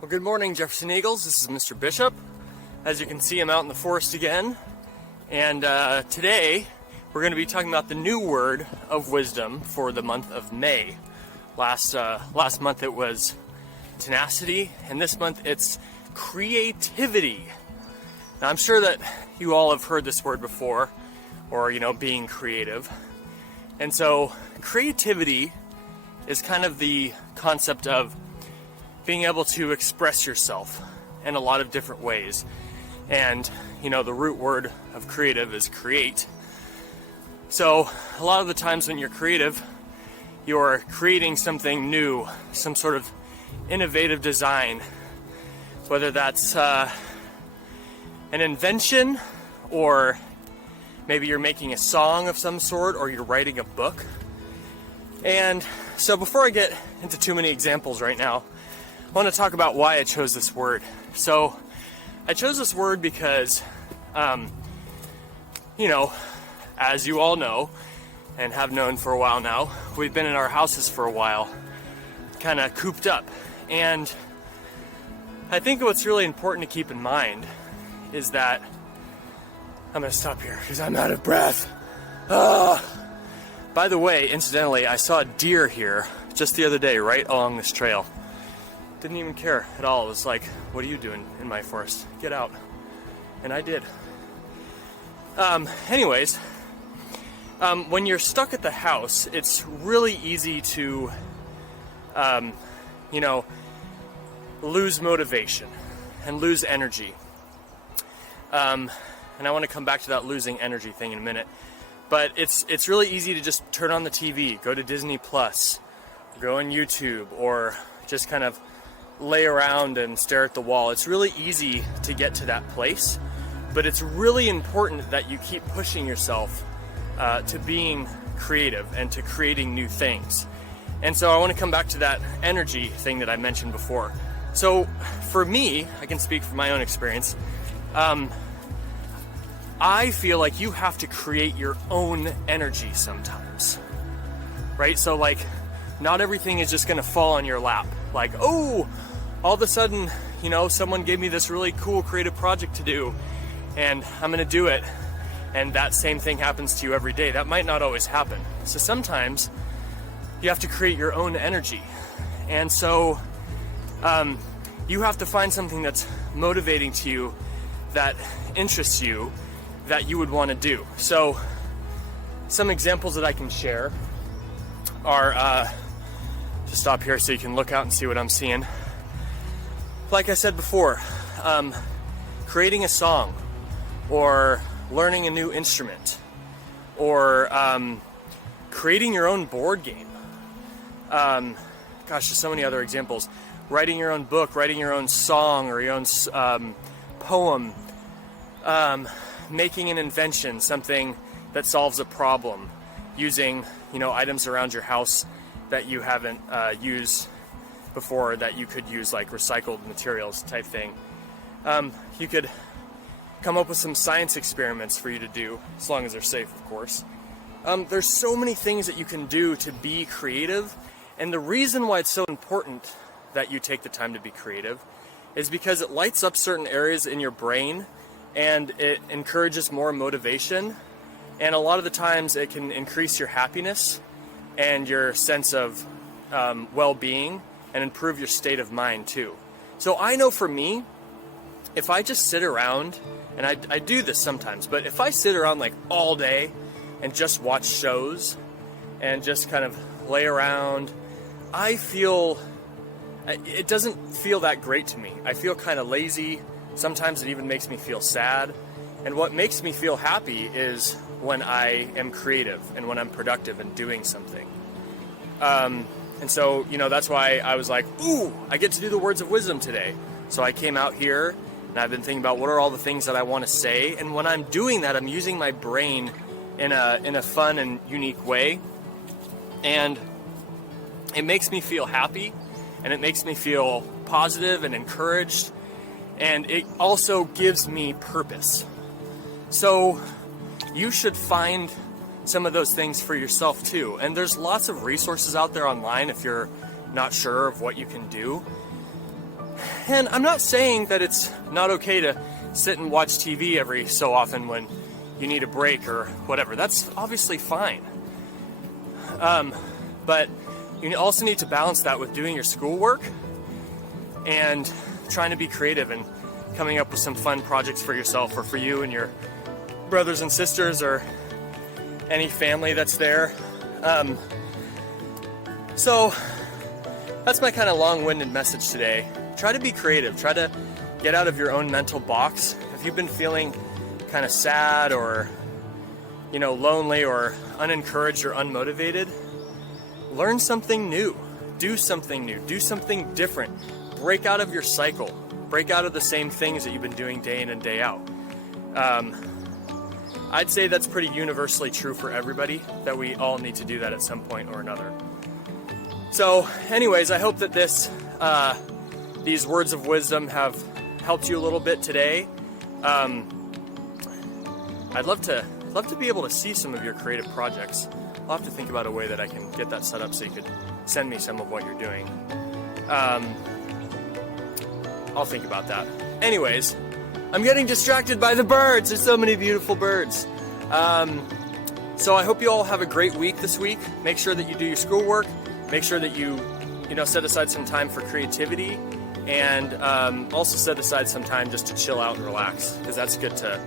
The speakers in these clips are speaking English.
Well, good morning, Jefferson Eagles. This is Mr. Bishop. As you can see, I'm out in the forest again. And today, we're going to be talking about the new word of wisdom for the month of May. Last month it was tenacity, and this month it's creativity. Now, I'm sure that you all have heard this word before, or, being creative. And so, creativity is kind of the concept of being able to express yourself in a lot of different ways. And, the root word of creative is create. So, a lot of the times when you're creative, you're creating something new, some sort of innovative design, whether that's an invention, or maybe you're making a song of some sort, or you're writing a book. And so before I get into too many examples right now, I want to talk about why I chose this word. So I chose this word because, as you all know, and have known for a while now, we've been in our houses for a while, kind of cooped up. And I think what's really important to keep in mind is that, I'm going to stop here because I'm out of breath. By the way, incidentally, I saw a deer here just the other day right along this trail. Didn't even care at all. It was like, what are you doing in my forest? Get out. And I did. Anyways, when you're stuck at the house, it's really easy to, lose motivation and lose energy. And I want to come back to that losing energy thing in a minute. But it's really easy to just turn on the TV, go to Disney Plus, go on YouTube, or just kind of lay around and stare at the wall. It's really easy to get to that place, but it's really important that you keep pushing yourself to being creative and to creating new things. And so I want to come back to that energy thing that I mentioned before. So for me, I can speak from my own experience, I feel like you have to create your own energy sometimes, right? So like, not everything is just going to fall on your lap. Like, oh, all of a sudden, someone gave me this really cool creative project to do, and I'm going to do it. And that same thing happens to you every day. That might not always happen. So sometimes you have to create your own energy. And so you have to find something that's motivating to you, that interests you, that you would want to do. So some examples that I can share are, just stop here so you can look out and see what I'm seeing. Like I said before, creating a song, or learning a new instrument, or creating your own board game. There's so many other examples. Writing your own book, writing your own song, or your own poem, making an invention, something that solves a problem, using items around your house that you haven't used before, that you could use, like recycled materials type thing. You could come up with some science experiments for you to do, as long as they're safe, of course. There's so many things that you can do to be creative, and the reason why it's so important that you take the time to be creative is because it lights up certain areas in your brain, and it encourages more motivation, and a lot of the times it can increase your happiness and your sense of well-being, and improve your state of mind too. So I know for me, if I just sit around, and I do this sometimes, but if I sit around like all day and just watch shows and just kind of lay around, I feel, it doesn't feel that great to me. I feel kind of lazy. Sometimes it even makes me feel sad. And what makes me feel happy is when I am creative and when I'm productive and doing something. And so, that's why I was like, ooh, I get to do the words of wisdom today. So I came out here, and I've been thinking about what are all the things that I want to say. And when I'm doing that, I'm using my brain in a fun and unique way. And it makes me feel happy, and it makes me feel positive and encouraged. And it also gives me purpose. So you should find some of those things for yourself too. And there's lots of resources out there online if you're not sure of what you can do. And I'm not saying that it's not okay to sit and watch TV every so often when you need a break or whatever. That's obviously fine. But you also need to balance that with doing your schoolwork and trying to be creative and coming up with some fun projects for yourself or for you and your brothers and sisters or any family that's there. So that's my kind of long-winded message today. Try to be creative. Try to get out of your own mental box. If you've been feeling kind of sad or, lonely or unencouraged or unmotivated, learn something new. Do something new. Do something different. Break out of your cycle. Break out of the same things that you've been doing day in and day out. I'd say that's pretty universally true for everybody, that we all need to do that at some point or another. So anyways, I hope that these words of wisdom have helped you a little bit today. I'd love to be able to see some of your creative projects. I'll have to think about a way that I can get that set up so you could send me some of what you're doing. I'll think about that. Anyways, I'm getting distracted by the birds. There's so many beautiful birds. So I hope you all have a great week this week. Make sure that you do your schoolwork. Make sure that you set aside some time for creativity, and also set aside some time just to chill out and relax, because that's good to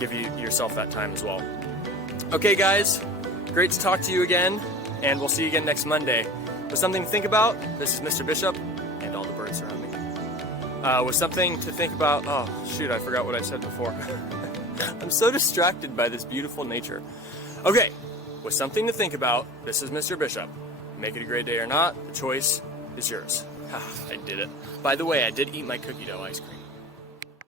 give yourself that time as well. Okay, guys, great to talk to you again, and we'll see you again next Monday. With something to think about, this is Mr. Bishop, and all the birds around me. With something to think about, oh shoot, I forgot what I said before. I'm so distracted by this beautiful nature. Okay, with something to think about, this is Mr. Bishop. Make it a great day or not, the choice is yours. I did it. By the way, I did eat my cookie dough ice cream.